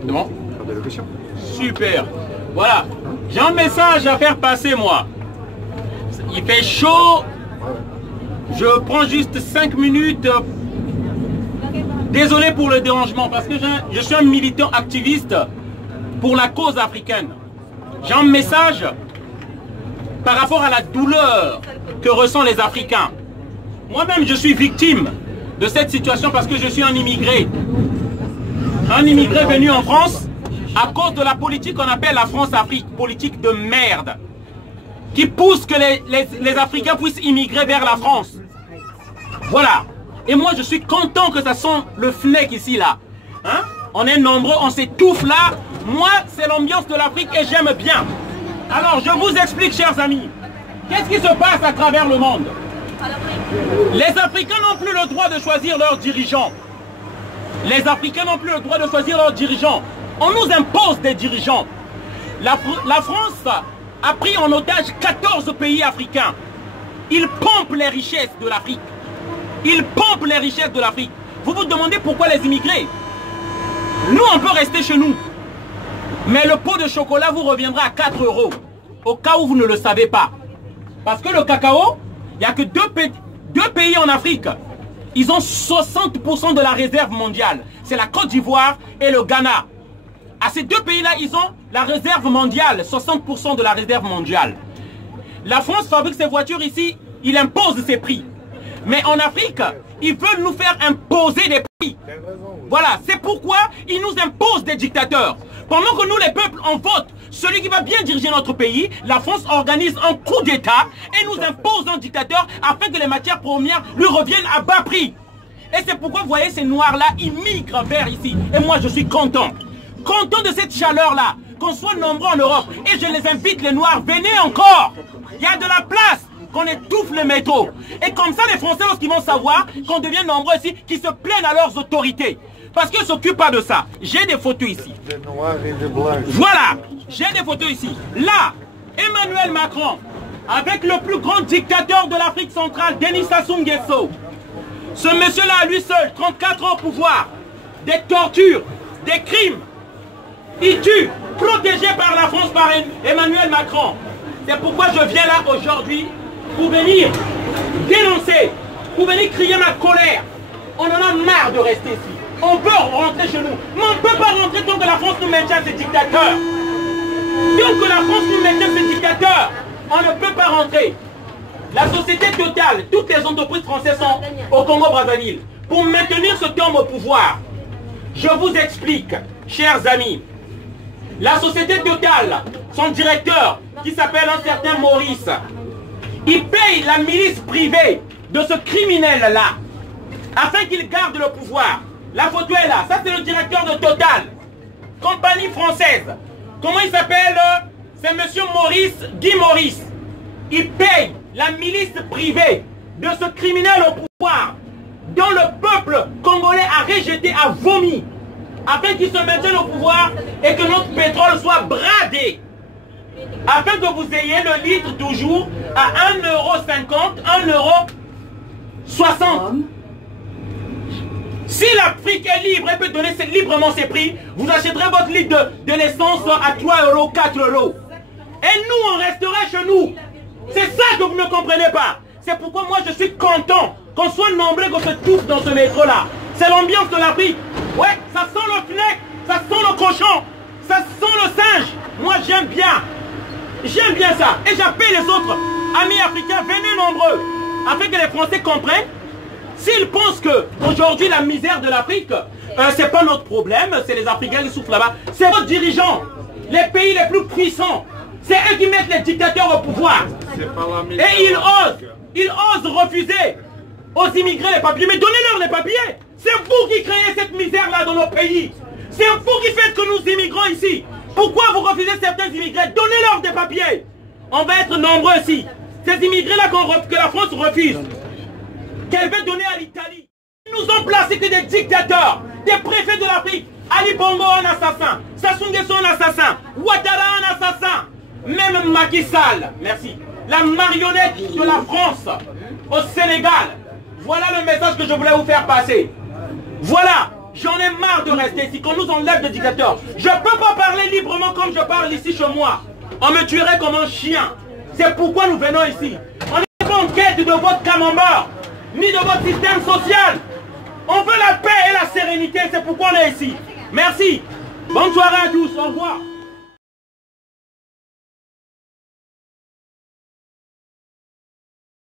C'est bon? De location. Super. Voilà. J'ai un message à faire passer, moi. Il fait chaud. Je prends juste 5 minutes. Désolé pour le dérangement, parce que je suis un militant activiste pour la cause africaine. J'ai un message par rapport à la douleur que ressentent les Africains. Moi-même, je suis victime de cette situation parce que je suis un immigré. Un immigré venu en France à cause de la politique qu'on appelle la France-Afrique, politique de merde, qui pousse que les Africains puissent immigrer vers la France. Voilà. Et moi, je suis content que ça sent le FNEC ici, là. Hein? On est nombreux, on s'étouffe là. Moi, c'est l'ambiance de l'Afrique et j'aime bien. Alors, je vous explique, chers amis. Qu'est-ce qui se passe à travers le monde? Les Africains n'ont plus le droit de choisir leurs dirigeants. Les Africains n'ont plus le droit de choisir leurs dirigeants. On nous impose des dirigeants. La France a pris en otage 14 pays africains. Ils pompent les richesses de l'Afrique. Ils pompent les richesses de l'Afrique. Vous vous demandez pourquoi les immigrés? Nous, on peut rester chez nous. Mais le pot de chocolat vous reviendra à 4 €. Au cas où vous ne le savez pas. Parce que le cacao, il n'y a que deux pays en Afrique. Ils ont 60% de la réserve mondiale. C'est la Côte d'Ivoire et le Ghana. À ces deux pays-là, ils ont la réserve mondiale. 60% de la réserve mondiale. La France fabrique ses voitures ici. Il impose ses prix. Mais en Afrique, ils veulent nous faire imposer des prix. Voilà, c'est pourquoi ils nous imposent des dictateurs. Pendant que nous, les peuples, on vote celui qui va bien diriger notre pays, la France organise un coup d'État et nous impose un dictateur afin que les matières premières lui reviennent à bas prix. Et c'est pourquoi, vous voyez, ces noirs-là, ils migrent vers ici. Et moi, je suis content. Content de cette chaleur-là, qu'on soit nombreux en Europe. Et je les invite, les noirs, venez encore. Il y a de la place. Qu'on étouffe le métro. Et comme ça, les Français, lorsqu'ils vont savoir qu'on devient nombreux ici, qui se plaignent à leurs autorités. Parce qu'ils ne s'occupent pas de ça. J'ai des photos ici. Voilà. J'ai des photos ici. Là, Emmanuel Macron, avec le plus grand dictateur de l'Afrique centrale, Denis Sassou Nguesso. Ce monsieur-là, à lui seul, 34 ans au pouvoir. Des tortures, des crimes. Il tue, protégé par la France, par Emmanuel Macron. C'est pourquoi je viens là aujourd'hui pour venir dénoncer, pour venir crier ma colère. On en a marre de rester ici. On veut rentrer chez nous. Mais on ne peut pas rentrer tant que la France nous maintient ses dictateurs. Tant que la France nous maintient ses dictateurs, on ne peut pas rentrer. La société Total, toutes les entreprises françaises sont au Congo-Brazzaville. Pour maintenir ce homme au pouvoir, je vous explique, chers amis. La société Total, son directeur, qui s'appelle un certain Maurice, il paye la milice privée de ce criminel-là, afin qu'il garde le pouvoir. La photo est là, ça c'est le directeur de Total, compagnie française. Comment il s'appelle? C'est monsieur Maurice, Guy Maurice. Il paye la milice privée de ce criminel au pouvoir, dont le peuple congolais a rejeté, a vomi, afin qu'il se maintienne au pouvoir et que notre pétrole soit bradé. Afin que vous ayez le litre toujours à 1,50 €, 1,60 €. Si l'Afrique est libre et peut donner librement ses prix, vous achèterez votre litre de l'essence à 3 €, 4 €. Et nous, on resterait chez nous. C'est ça que vous ne comprenez pas. C'est pourquoi moi, je suis content qu'on soit nombreux, qu'on se touffe dans ce métro-là. C'est l'ambiance de l'Afrique. Ouais, ça sent le FNEC, ça sent le cochon, ça sent le singe. Moi, j'aime bien. J'aime bien ça. Et j'appelle les autres amis africains, venez nombreux, afin que les Français comprennent. S'ils pensent que aujourd'hui la misère de l'Afrique, c'est pas notre problème, c'est les Africains qui souffrent là-bas. C'est vos dirigeants, les pays les plus puissants. C'est eux qui mettent les dictateurs au pouvoir. Et ils osent refuser aux immigrés les papiers. Mais donnez-leur les papiers. C'est vous qui créez cette misère-là dans nos pays. C'est vous qui faites que nous immigrons ici. Pourquoi vous refusez certains immigrés? Donnez-leur des papiers. On va être nombreux ici. Ces immigrés-là que la France refuse, qu'elle veut donner à l'Italie. Ils nous ont placé que des dictateurs, des préfets de l'Afrique. Ali Bongo un assassin, Sassou Nguesso un assassin, Ouattara un assassin, même Macky Sall, merci, la marionnette de la France au Sénégal. Voilà le message que je voulais vous faire passer. Voilà, J'en ai marre de rester ici, qu'on nous enlève des dictateurs. Je ne peux pas parler librement comme je parle ici chez moi. On me tuerait comme un chien. C'est pourquoi nous venons ici. On n'est pas en quête de votre camembert, ni de votre système social. On veut la paix et la sérénité, c'est pourquoi on est ici. Merci. Bonne soirée à tous, au revoir.